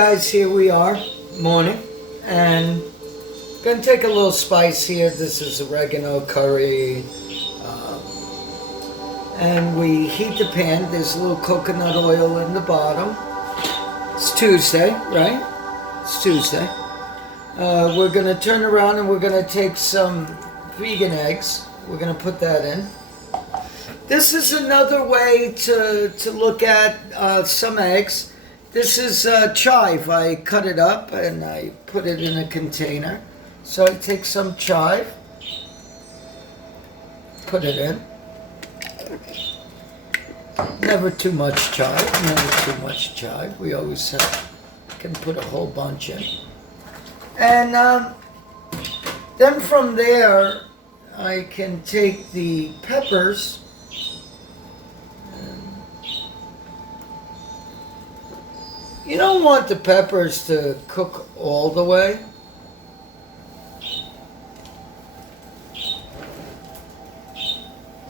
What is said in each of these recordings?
guys, here we are, morning, and gonna take a little spice here. This is oregano curry, and we heat the pan. There's a little coconut oil in the bottom. It's Tuesday, right? It's Tuesday. We're gonna turn around and we're gonna take some vegan eggs. We're gonna put that in. This is another way to look at some eggs. This is chive. I cut it up and I put it in a container. So I take some chive, put it in. Never too much chive, never too much chive. We always can put a whole bunch in. And then from there, I can take the peppers. You don't want the peppers to cook all the way.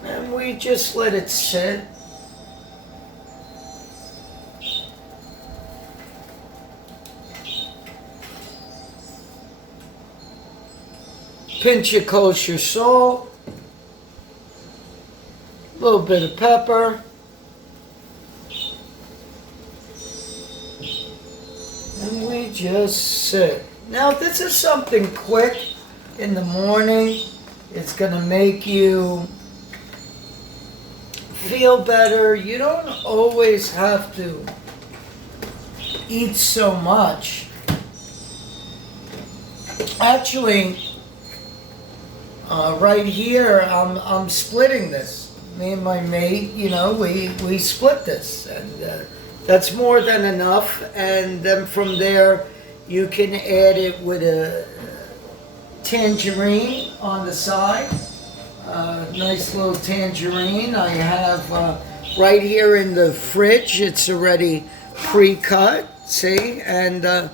And we just let it sit. Pinch of kosher salt. A little bit of pepper. And we just sit. Now, this is something quick in the morning. It's going to make you feel better. You don't always have to eat so much. Actually, right here, I'm splitting this. Me and my mate, we split this, and that's more than enough. And then from there, you can add it with a tangerine on the side. Nice little tangerine. I have right here in the fridge. It's already pre-cut, see? And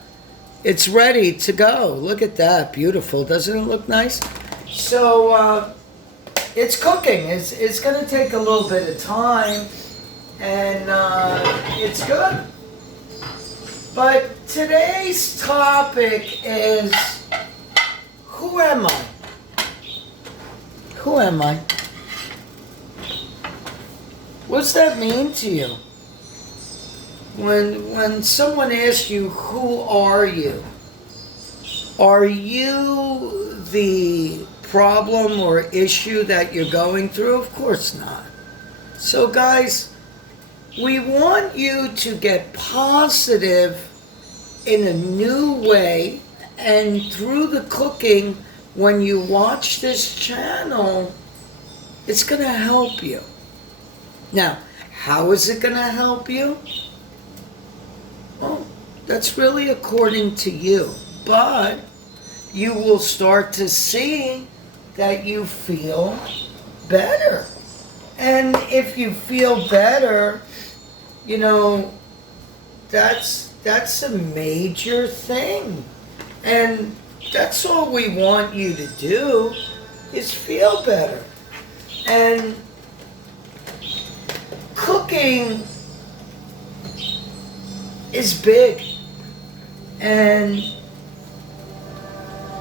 it's ready to go. Look at that. Beautiful. Doesn't it look nice? So it's cooking. It's going to take a little bit of time. And it's good. But today's topic is, who am I? Who am I? What's that mean to you? When someone asks you, who are you? Are you the problem or issue that you're going through? Of course not. So guys, we want you to get positive in a new way, and through the cooking, when you watch this channel, it's going to help you. Now, how is it going to help you? Well, that's really according to you. But you will start to see that you feel better. And if you feel better, that's a major thing. And that's all we want you to do, is feel better. And cooking is big. And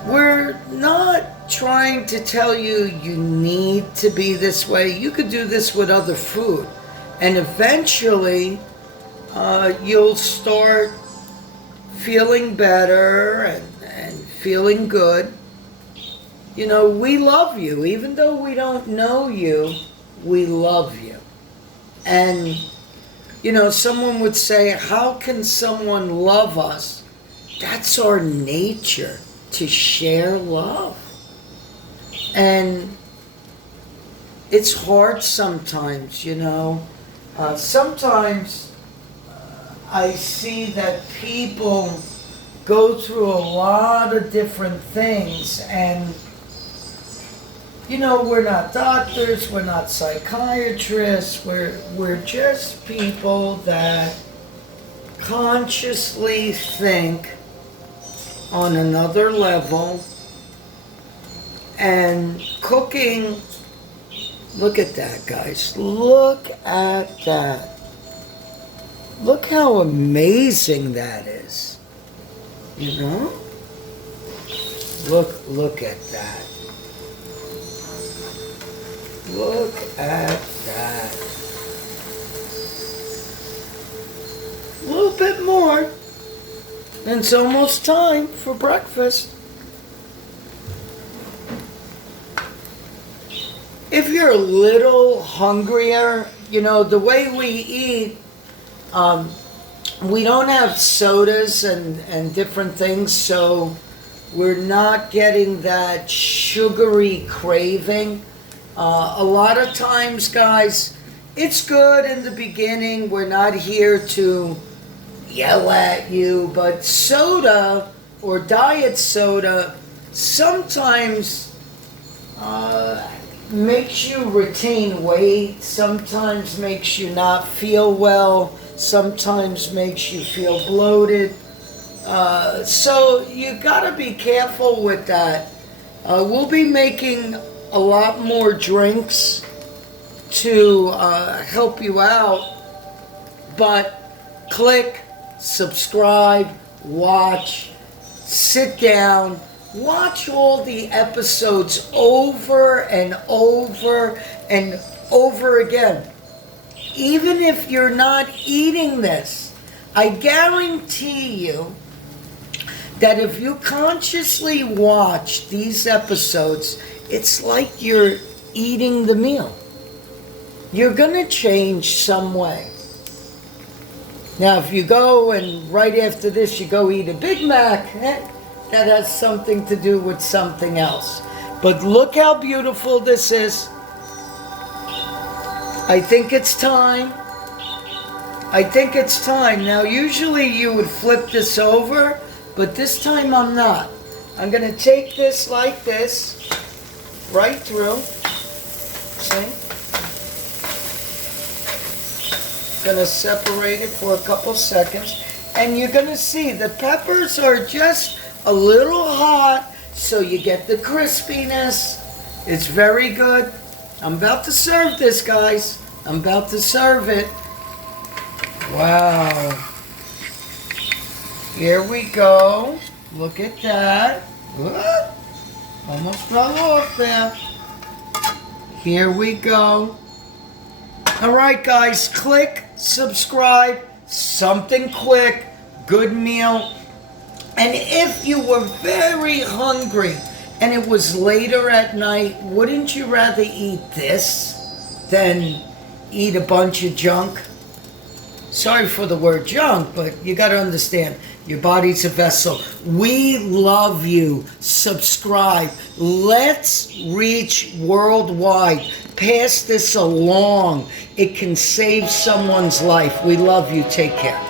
we're not trying to tell you you need to be this way. You could do this with other food. And eventually, you'll start feeling better and feeling good. We love you. Even though we don't know you, we love you. And, someone would say, how can someone love us? That's our nature, to share love. And it's hard sometimes, Sometimes I see that people go through a lot of different things, and we're not doctors, we're not psychiatrists, we're just people that consciously think on another level. And cooking, look at that, guys. Look at that. Look how amazing that is. You know? Look at that. Look at that. A little bit more. And it's almost time for breakfast. If you're a little hungrier, you know, the way we eat, we don't have sodas and different things, so we're not getting that sugary craving. A lot of times, guys, it's good in the beginning. We're not here to yell at you, but soda or diet soda sometimes makes you retain weight, sometimes makes you not feel well, sometimes makes you feel bloated. So you gotta be careful with that. We'll be making a lot more drinks to help you out, but click, subscribe, watch, sit down, watch all the episodes over and over and over again. Even if you're not eating this, I guarantee you that if you consciously watch these episodes, it's like you're eating the meal. You're gonna change some way. Now, if you go and right after this you go eat a Big Mac, that has something to do with something else. But look how beautiful this is. I think it's time. I think it's time. Now, usually you would flip this over, but this time I'm not. I'm going to take this like this, right through. See? Going to separate it for a couple seconds. And you're going to see the peppers are just a little hot, so you get the crispiness. It's very good. I'm about to serve this, guys. I'm about to serve it. Wow. Here we go. Look at that. Whoop. Almost fell off there. Here we go. All right, guys. Click, subscribe. Something quick. Good meal. And if you were very hungry and it was later at night, wouldn't you rather eat this than eat a bunch of junk? Sorry for the word junk, but you got to understand, your body's a vessel. We love you. Subscribe. Let's reach worldwide. Pass this along. It can save someone's life. We love you. Take care.